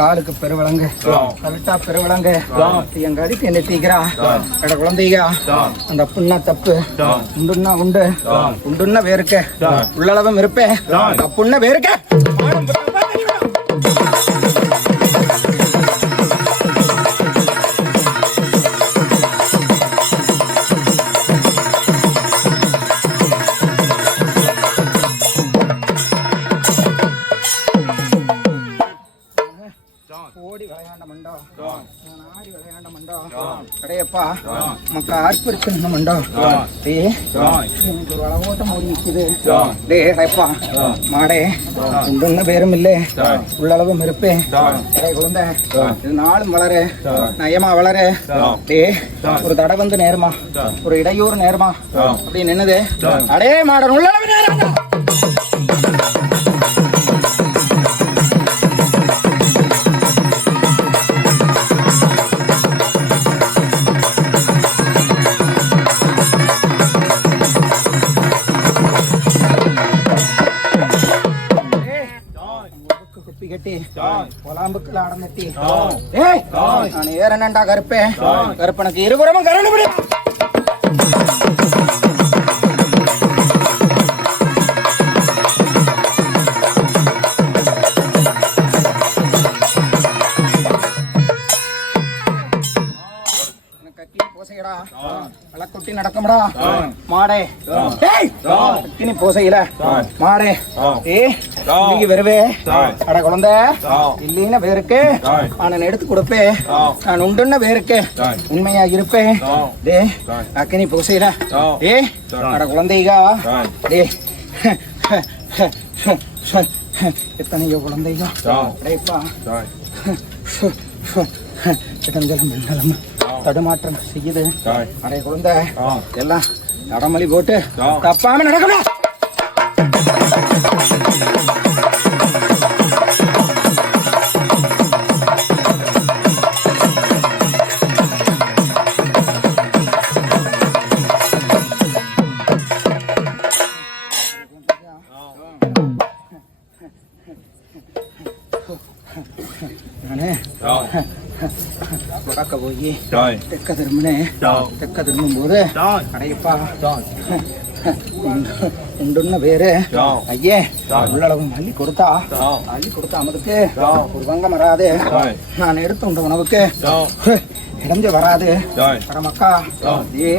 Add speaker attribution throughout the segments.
Speaker 1: காலுக்கு பெருவிலங்கு கழுத்தா பெருவிலங்கு எங்க அடிக்கு என்ன தீக்கிறா எட குழந்தைங்க அந்த புண்ணா தப்பு. உண்டுன்னா உண்டு. உண்டுன்னா வேறுக்க உள்ளளவும் இருப்பேன். தப்புன்னா வேறுக்க டே எனக்கு ஒரு அளவோட்டம் ஓடி நிக்குது டே அடையப்பா மாடே உண்டுன்னு பேரும் இல்லே உள்ளளவும் இருப்பேன் அடே குழந்தை இது நாளும் வளரு நயமா வளரு டே ஒரு தடை வந்து நேருமா ஒரு இடையூறு நேருமா பொலாம்புக்கு லாடம் நட்டி ஏய் நான் ஏறனண்டா கருப்பே? கருப்பனுக்கு இருபுறமும் கருணபடி விளக்குட்டி நடக்கும்டா. மாடே. அக்கினி போசையில. மாடே. ஏ இன்னைக்கு வருவே அட குழந்தை. இல்லைன்னா வேருக்கு. நான் எடுத்து கொடுப்பேன். நான் உண்டுன்ன வேருக்கு. உண்மையா இருப்பேன். டே அக்கினி பூசையில. ஏ அட குழந்தைகா. டே. எத்தனையோ குழந்தைங்க டேப்பா. இடங்களும் மண்டலம் தடுமாற்றம் செய்யுது. அடே குழந்தை எல்லாம் நடமலி போட்டு தப்பாம நடக்கணும் தெக்க திரும்பினே தெக்க திரும்பும் போது அடையப்பா உண்டுன்னு பேரு ஐயே உள்ளளவு அள்ளி கொடுத்தா. அள்ளி கொடுத்தா அமதுக்கு ஒரு பங்கம் வராது. நான் எடுத்து உண்ட உணவுக்கு இடைஞ்சு வராது. பரமக்கா. ஏ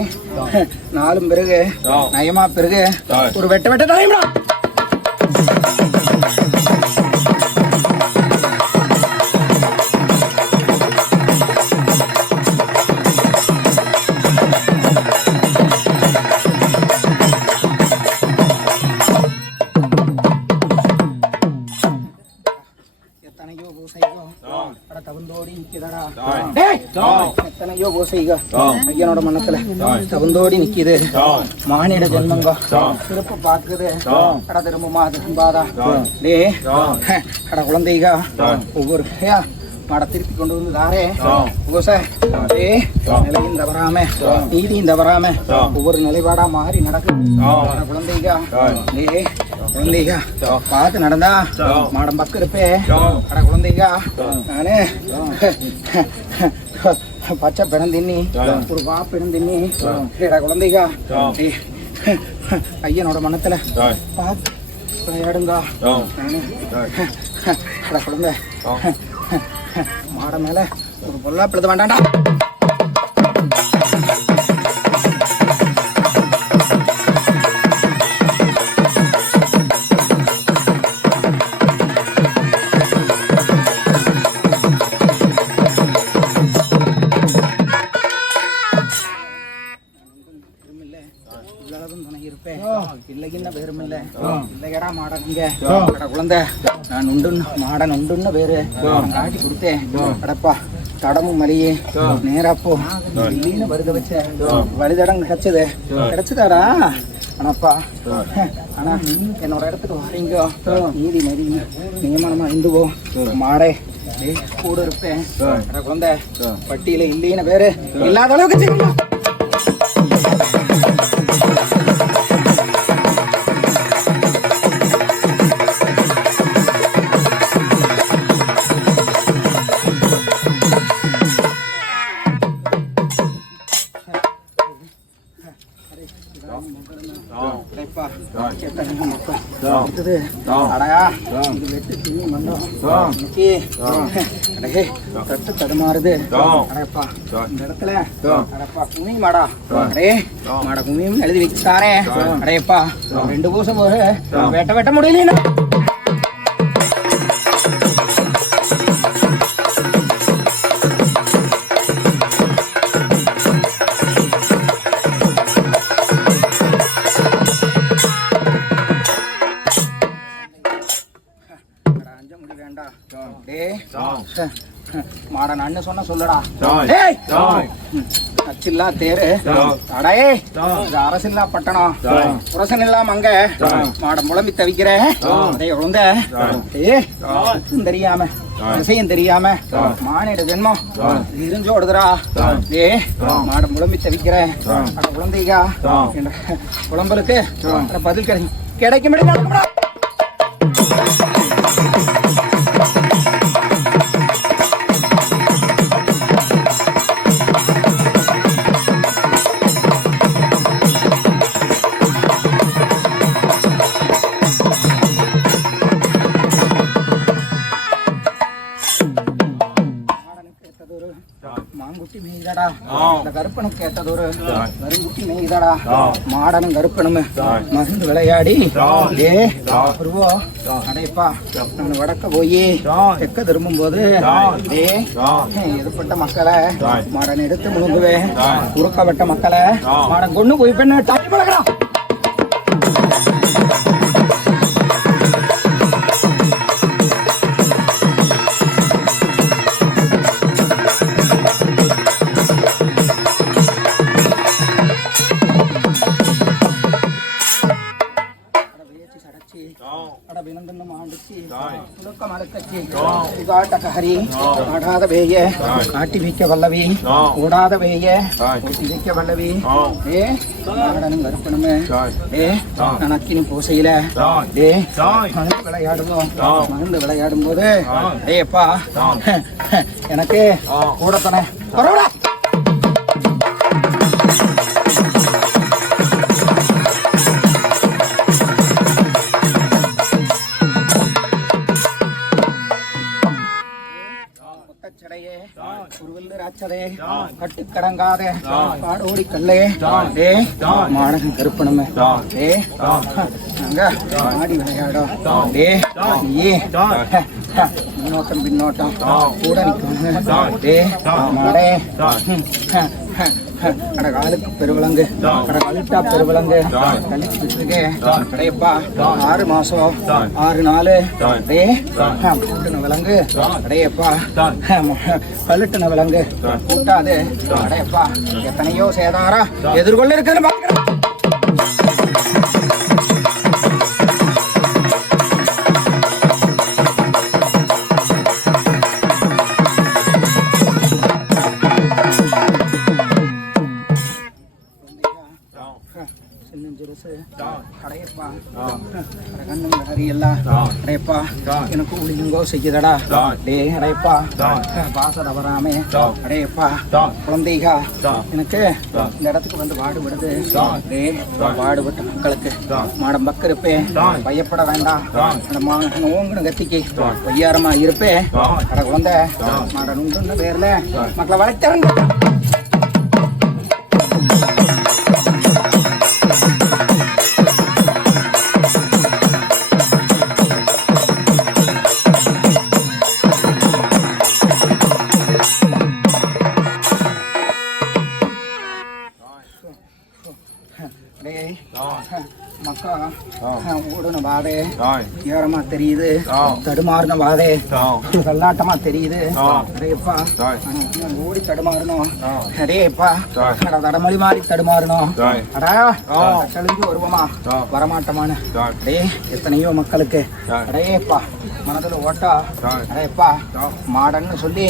Speaker 1: நாலும் பிறகு நயமா பிறகு ஒரு வெட்ட வெட்ட நயமா எத்தனையோ பூசைகோ ஐயனோட மனத்துல தகுந்தோடி நிக்குது மானிட ஜென்மங்கோ சிறப்பு பாக்குது அட திரும்புமா திரும்பாதா டே அட குழந்தைகா ஒவ்வொரு மாட திருப்பி கொண்டு வந்து தாரே பூசை டே நிலையும் தவறாம நீதியும் தவறாம ஒவ்வொரு நிலைப்பாடா மாறி நடக்குது குழந்தைகா டே குழந்தைகா பார்த்து நடந்தா மாடம் பக்கம் இருப்பே. அட குழந்தைகா நானு பச்சை பிறந்தின்னி ஒரு பா பிறந்தின்னி டேடா குழந்தைகா ஐயனோட மனத்துல பார்த்து விளையாடுங்க. நானு அட குழந்தை மாட மேல ஒரு பொல்லா பிழுத வேண்டாண்டா. அட குழந்தை நான் உண்டுன்னு மாடன் உண்டுன்னு பேரு காட்டி கொடுத்தேன். அடப்பா தடமும் மலியே. நேராப்போ இல்லைன்னு வருத வச்ச வழிதடம் கிடைச்சது. கிடைச்சதாடா? ஆனாப்பா ஆனா என்னோட இடத்துக்கு வரீங்க. நீதி மதி நியமனமா இந்துவோ மாடே கூட இருப்பேன். குழந்தை பட்டியல இல்லைன்னு பேரு இல்லாத அளவுக்கு தட்டு தடுமாறுது
Speaker 2: அடையப்பா
Speaker 1: இந்த இடத்துல எழுதி வச்சுட்டாரே
Speaker 2: அடையப்பா
Speaker 1: ரெண்டு பூசம் வேட்ட வெட்ட முடியலன்னா மாட நான் சொன்ன சொல்லுடா. அச்சில்லா தேரு
Speaker 2: ஆம்.
Speaker 1: அடே
Speaker 2: ஆம்.
Speaker 1: இது அரசில்லா பட்டணம். புரசன் இல்லாம அங்க. மாட முழம்பி தவிக்கிற உழுந்த. ஏ தெரியாம. விஷயம் தெரியாம. மானிட ஜென்மம். இருஞ்சோடுதுடா
Speaker 2: ஆம்.
Speaker 1: ஏ. மாட முழம்பி தவிக்கிற குழந்தைகா குழம்பலுக்கு பதில் கிடைக்கும் கிடைக்கும் இந்த கருப்பனுக்கு கேட்டதொரு. கருங்குட்டி
Speaker 2: ஆம்.
Speaker 1: மாடனும் கருப்பனும். மகிழ்ந்து விளையாடி. ஏ
Speaker 2: ஆம்.
Speaker 1: அடைப்பா நான் வடக்க போய். தெக்க திரும்பும் போது. ஏ. எதிர்பட்ட மக்களை. மாடன் எடுத்து முழுங்குவேன்
Speaker 2: ஆம்.
Speaker 1: குறுக்கப்பட்ட மக்களை. மாடன் கொண்டு போய் பெண்ணு தட்டி பழகிறான் உகாட்டக ஹரி ஆடாத வேய காட்டி வைக்க வல்லவி ஓடாத வேய
Speaker 2: தாய்.
Speaker 1: வைக்க வல்லவி ஏ மாடனும் கருப்பனுமே ஏ
Speaker 2: தாய்.
Speaker 1: பூசையில ஏ
Speaker 2: தாய்.
Speaker 1: மகிழ்ந்து விளையாடுவோம்
Speaker 2: தாய்.
Speaker 1: மகிழ்ந்து விளையாடும் போது ஏப்பா எனக்கு
Speaker 2: ஆம்.
Speaker 1: கூடத்தனை பரவாயில்ல
Speaker 2: தாய்.
Speaker 1: கட்டுக்கடங்காதே. பாடோடி கல்லே. டே
Speaker 2: தாய்.
Speaker 1: மாடகன் கருப்பணுமே. டே. அங்க ஆடி விளையாடும். டே. நீ. முன்னோட்டம் பின்னோட்டம். கூட நிற்கும். டே. மாடே கடகாலுக்கு காலுக்கு பெருவிலங்கு
Speaker 2: தாய்.
Speaker 1: கழுட்டா பெருவிலங்கு
Speaker 2: தாய்.
Speaker 1: ஆறு மாசம் ஆறு நாலு
Speaker 2: தாய்.
Speaker 1: டே விலங்கு
Speaker 2: கடையப்பா
Speaker 1: அடையப்பா
Speaker 2: தாய்.
Speaker 1: விலங்கு கூட்டாது அடையப்பா எத்தனையோ சேதாரா எதிர்கொள்ள இருக்குன்னு பாக்குறேன் அடையப்பா
Speaker 2: தாய்.
Speaker 1: அடையப்பா. எனக்கு உளிங்கோ செய்யுதடா. டே அடையப்பா
Speaker 2: தாய்.
Speaker 1: பாச தவறாமே
Speaker 2: தாய்.
Speaker 1: அடையப்பா. குழந்தைகா. எனக்கு. இந்த இடத்துக்கு வந்து பாடுபடுது. டே. பாடுபட்ட மக்களுக்கு. மாடம் பக்கம் இருப்பேன். பயப்பட வேண்டாம்
Speaker 2: தாய்.
Speaker 1: அந்த மா- ஓங்குன கத்திக்கு
Speaker 2: தாய்.
Speaker 1: பொய்யாரமா இருப்பேன் குழந்தை
Speaker 2: தாய்.
Speaker 1: மாடன் உண்டு பேர்ல. மக்களை வளைத்தரங்க ஓடுன தெரியுது. தடுமாறின
Speaker 2: தாய்.
Speaker 1: கல்லாட்டமா தெரியுது. அடேப்பா ஓடி தடுமாறணும். அடேப்பா தடமொழி மாறி தடுமாறணும். அடா. கழிஞ்சு வருவோமா. வரமாட்டமான. அடே எத்தனையோ மக்களுக்கு. அடேப்பா மனதுல ஓட்டா. அடேப்பா. மாடன்னு சொல்லி.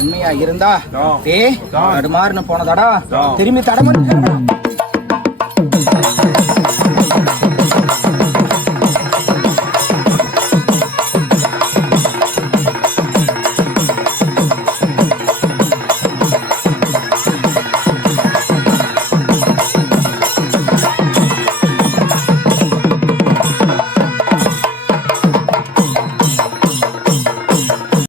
Speaker 1: உண்மையா இருந்தா. டே. தடுமாறுன்னு போனதாடா. திரும்பி தடமொழி